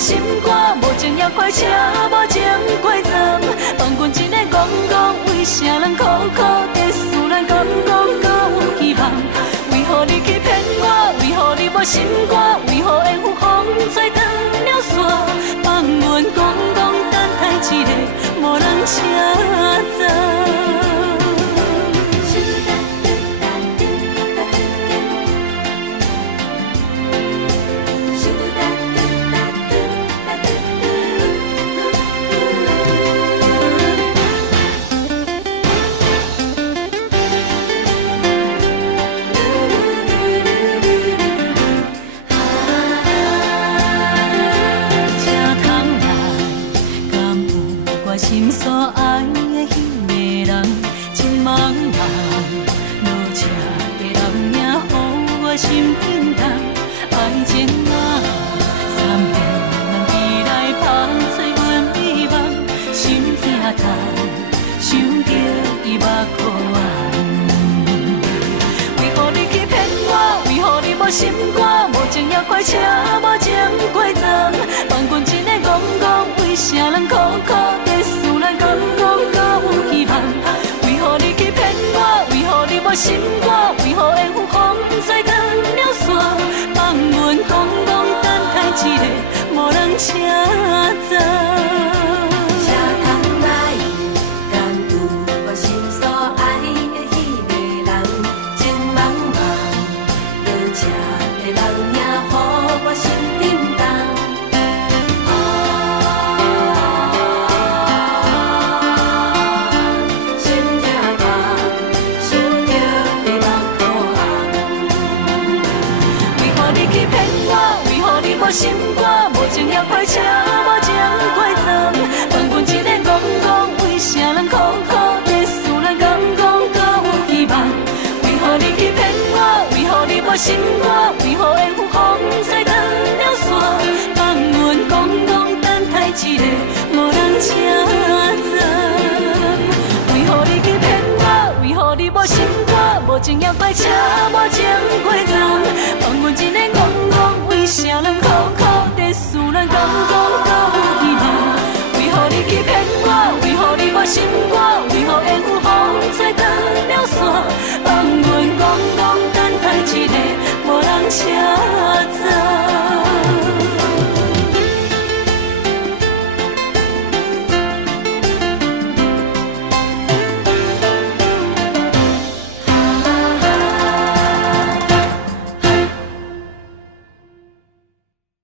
心肝无情也快车，无情过站，放阮一个戆戆，为啥人苦苦在思咱讲讲搁有希望？为何你去骗我？为何你无心肝？为何会有风吹断了线？放阮戆戆等待一个无人车站。心所爱的迄个人，真茫茫，落车的人影，予我心震动。爱情啊，三遍人伊来拍碎阮美梦，心痛痛，想着伊目眶红。为何你去骗我？为何你无心肝？无情也快车，无情过站，放阮一个戆戆，为啥人苦苦？讲讲搁有希望，为何你去骗我？为何你无心肝？为何会有风吹断了线？放阮讲讲等待一个无人车站。车窗来，敢有我心所爱的迄个人？情茫茫，落车的人影，予我心震动。心肝无情也快车，无情过站，放阮一个戆戆，为啥人苦苦在思咱讲讲搁有希望？为何你去骗我？为何你无心肝？为何会有风吹断了线？放阮戆戆等待一个无人车站。为何你去骗我？为何你无心肝？无情也快车，无情过站，放阮一个戆戆，为啥人？